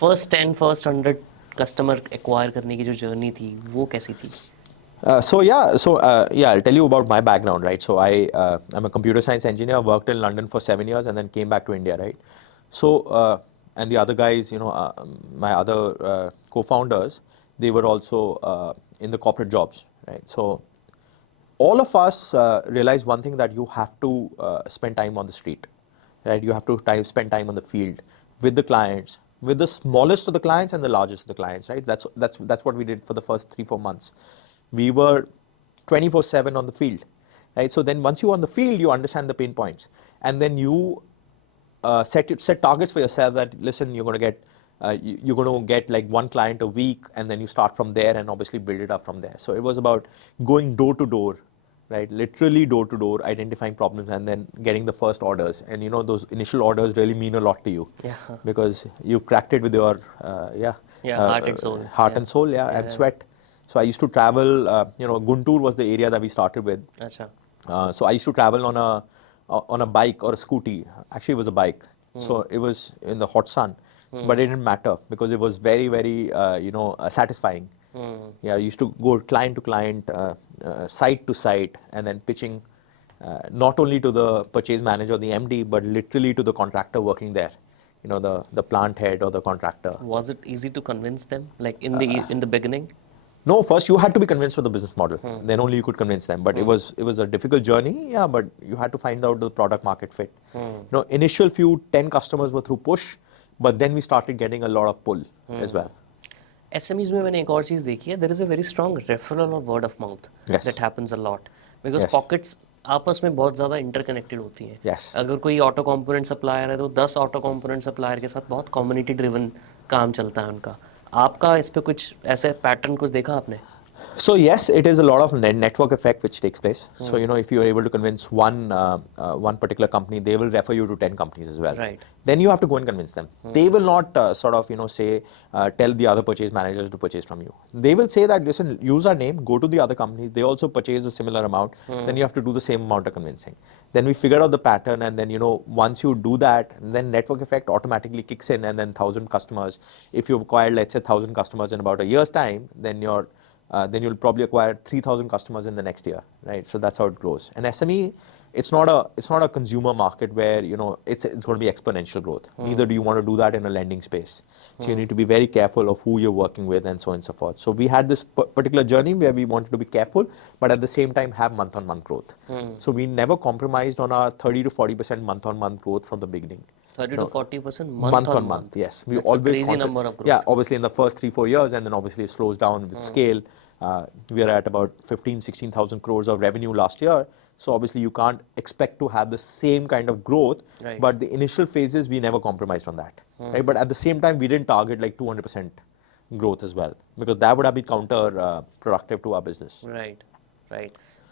First 100 customer acquire करने की जो जर्नी थी वो कैसी थी? I'll tell you about my background, right? So I'm a computer science engineer, worked in London for 7 years and then came back to India, right? And the other guys, my other co-founders, they were also in the corporate jobs, right? So all of us realized one thing, that you have to spend time on the street, right? You have to spend time on the field with the clients, with the smallest of the clients and the largest of the clients, right? That's what we did for the first 3-4 months. We were 24/7 on the field, right? So then once you're on the field, you understand the pain points, and then you set targets for yourself that, listen, you're going to get like one client a week, and then you start from there and obviously build it up from there. So it was about going door to door, right? Literally door to door, identifying problems and then getting the first orders. And those initial orders really mean a lot to you, because you cracked it with your heart and soul, and soul, and sweat. So I used to travel. Guntur was the area that we started with. So I used to travel on a bike or a scooty. Actually, it was a bike. So it was in the hot sun, but it didn't matter because it was very, very satisfying. I used to go client to client, site to site, and then pitching not only to the purchase manager or the MD, but literally to the contractor working there. The plant head or the contractor. Was it easy to convince them, like in the beginning? No, first you had to be convinced of the business model. Then only you could convince them. But it was a difficult journey, but you had to find out the product market fit. Initial 10 customers were through push, but then we started getting a lot of pull as well. SMEs में मैंने एक और चीज़ देखी है, there is a very strong referral or word of mouth that happens a lot, because pockets आपस में बहुत ज़्यादा interconnected होती हैं. अगर कोई auto component supplier है तो 10 auto component supplier के साथ बहुत community driven काम चलता है उनका. आपका इस पे कुछ ऐसे पैटर्न कुछ देखा आपने? So yes, it is a lot of network effect which takes place. So if you are able to convince one particular company, they will refer you to 10 companies as well. Right. Then you have to go and convince them. They will not say tell the other purchase managers to purchase from you. They will say that, listen, use our name, go to the other companies. They also purchase a similar amount. Then you have to do the same amount of convincing. Then we figured out the pattern, and then once you do that, then network effect automatically kicks in, and then 1,000 customers. If you've acquired, let's say, 1,000 customers in about a year's time, then you'll probably acquire 3,000 customers in the next year, right? So that's how it grows. And SME, it's not a consumer market where it's going to be exponential growth. Neither do you want to do that in a lending space. So you need to be very careful of who you're working with, and so on and so forth. So we had this particular journey where we wanted to be careful, but at the same time have month-on-month growth. So we never compromised on our 30 to 40% month-on-month growth from the beginning. 30 to 40% month-on-month. Yes, we That's always a crazy number of growth. Yeah, obviously in the first 3-4 years, and then obviously it slows down with scale. We are at about 16,000 crores of revenue last year. So obviously you can't expect to have the same kind of growth, but the initial phases we never compromised on that, right? But at the same time, we didn't target like 200% growth as well, because that would have been counter productive to our business. Right.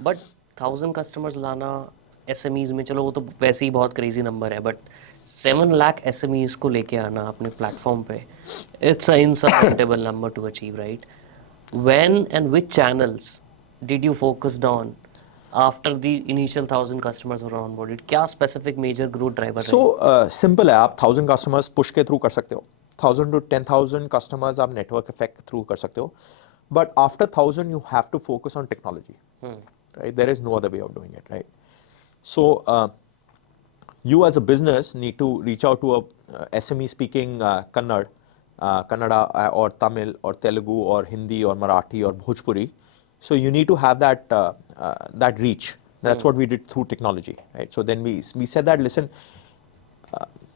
But 1,000 customers लाना SMEs में, चलो वो तो वैसे ही बहुत crazy number है, but 7 lakh SMEs को लेके आना अपने platform पे, it's an insurmountable number to achieve, right? When and which channels did you focus on after the initial 1,000 customers were onboarded? क्या specific major growth driver? So simple है, आप 1,000 customers push के through कर सकते हो, 1,000 to 10,000 customers आप network effect through कर सकते हो, but after 1,000 you have to focus on technology, right? There is no other way of doing it, right? So you as a business need to reach out to a SME speaking Kannada or Tamil or Telugu or Hindi or Marathi or Bhojpuri. So you need to have that reach. That's what we did through technology, right? So then we said that, listen,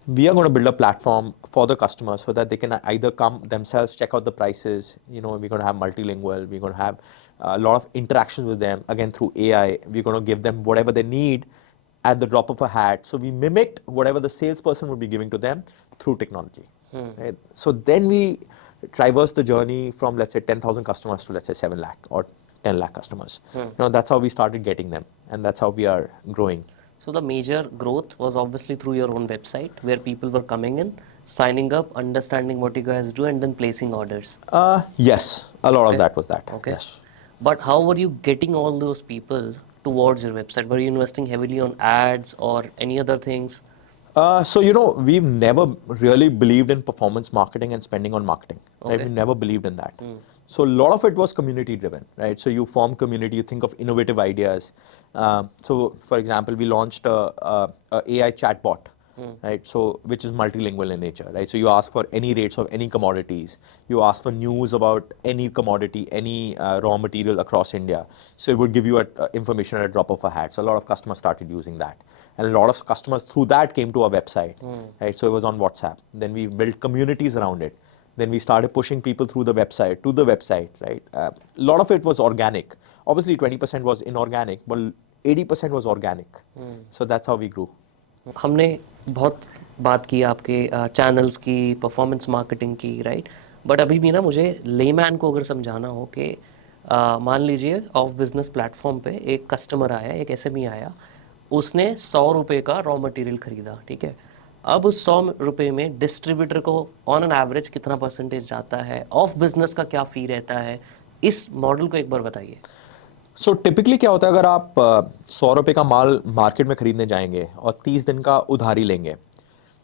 we are going to build a platform for the customers so that they can either come themselves, check out the prices. We're going to have multilingual. We're going to have a lot of interactions with them, again through AI. We're going to give them whatever they need at the drop of a hat. So we mimicked whatever the salesperson would be giving to them through technology. Right? So then we traversed the journey from, let's say, 10,000 customers to, let's say, 7 lakh or 10 lakh customers. That's how we started getting them, and that's how we are growing. So the major growth was obviously through your own website, where people were coming in, signing up, understanding what you guys do, and then placing orders. Yes, a lot of that was that. Okay. Yes. But how were you getting all those people towards your website? Were you investing heavily on ads or any other things? So, we've never really believed in performance marketing and spending on marketing, right? Okay. We never believed in that. So, a lot of it was community driven, right? So, you form community, you think of innovative ideas. So, for example, we launched a AI chatbot, right? So, which is multilingual in nature, right? So, you ask for any rates of any commodities, you ask for news about any commodity, any raw material across India. So, it would give you information at a drop of a hat. So, a lot of customers started using that. And a lot of customers through that came to our website, right? So it was on WhatsApp. Then we built communities around it. Then we started pushing people through the website, to the website, right? A lot of it was organic. Obviously, 20% was inorganic, but 80% was organic. So that's how we grew. हमने बहुत बात की आपके channels की, performance marketing की, right? But अभी भी ना मुझे लेमैन को अगर समझाना हो कि मान लीजिए ऑफ बिजनेस प्लेटफॉर्म पे एक कस्टमर आया, एक एसएमई आया, उसने 100 रुपये का रॉ मटेरियल खरीदा, ठीक है? अब उस 100 रुपये में डिस्ट्रीब्यूटर को ऑन एन एवरेज कितना परसेंटेज जाता है, ऑफ बिजनेस का क्या फ़ी रहता है, इस मॉडल को एक बार बताइए। सो टिपिकली क्या होता है, अगर आप 100 रुपये का माल मार्केट में खरीदने जाएंगे और 30 दिन का उधारी लेंगे,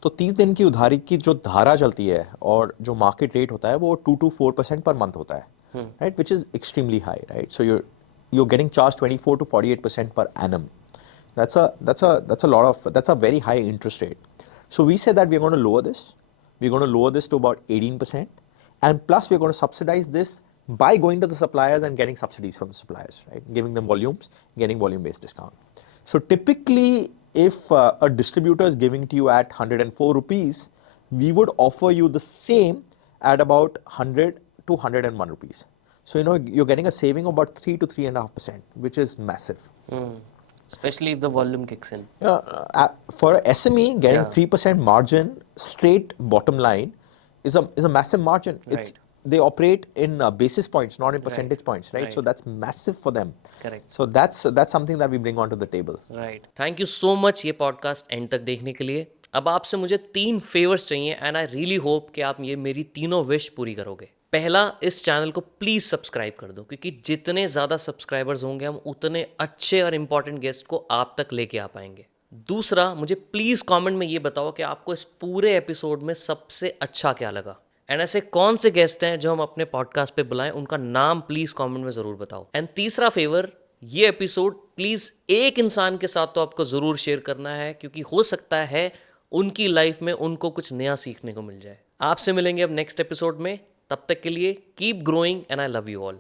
तो 30 दिन की उधारी की जो धारा चलती है और जो मार्केट रेट होता है वो 2 to 4% पर मंथ होता है, right? Which is extremely high, right? So you're getting charged 24 to 48% per annum. That's a very high interest rate. So we said that we're going to lower this. We're going to lower this to about 18%, and plus we're going to subsidize this by going to the suppliers and getting subsidies from the suppliers, right? Giving them volumes, getting volume-based discount. So typically, if a distributor is giving to you at 104 rupees, we would offer you the same at about 100 to 101 rupees. So you're getting a saving of about 3 to 3.5%, which is massive. Especially if the volume kicks in. For a SME, getting Yeah. 3% margin straight bottom line is a massive margin. Right. They operate in basis points, not in percentage points, right? So Right. that's massive for them. Correct. So that's something that we bring onto the table. Right, thank you so much ये podcast and तक देखने के लिए। अब आपसे मुझे 3 favours चाहिए and I really hope कि आप ये मेरी तीनों विश पूरी करोगे। पहला, इस चैनल को प्लीज़ सब्सक्राइब कर दो, क्योंकि जितने ज़्यादा सब्सक्राइबर्स होंगे हम उतने अच्छे और इम्पॉर्टेंट गेस्ट को आप तक लेके आ पाएंगे। दूसरा, मुझे प्लीज़ कमेंट में ये बताओ कि आपको इस पूरे एपिसोड में सबसे अच्छा क्या लगा, एंड ऐसे कौन से गेस्ट हैं जो हम अपने पॉडकास्ट पे बुलाएं, उनका नाम प्लीज़ कमेंट में ज़रूर बताओ। एंड तीसरा फेवर, ये एपिसोड प्लीज़ एक इंसान के साथ तो आपको ज़रूर शेयर करना है, क्योंकि हो सकता है उनकी लाइफ में उनको कुछ नया सीखने को मिल जाए। आपसे मिलेंगे अब नेक्स्ट एपिसोड में, तब तक के लिए keep growing and I love you all.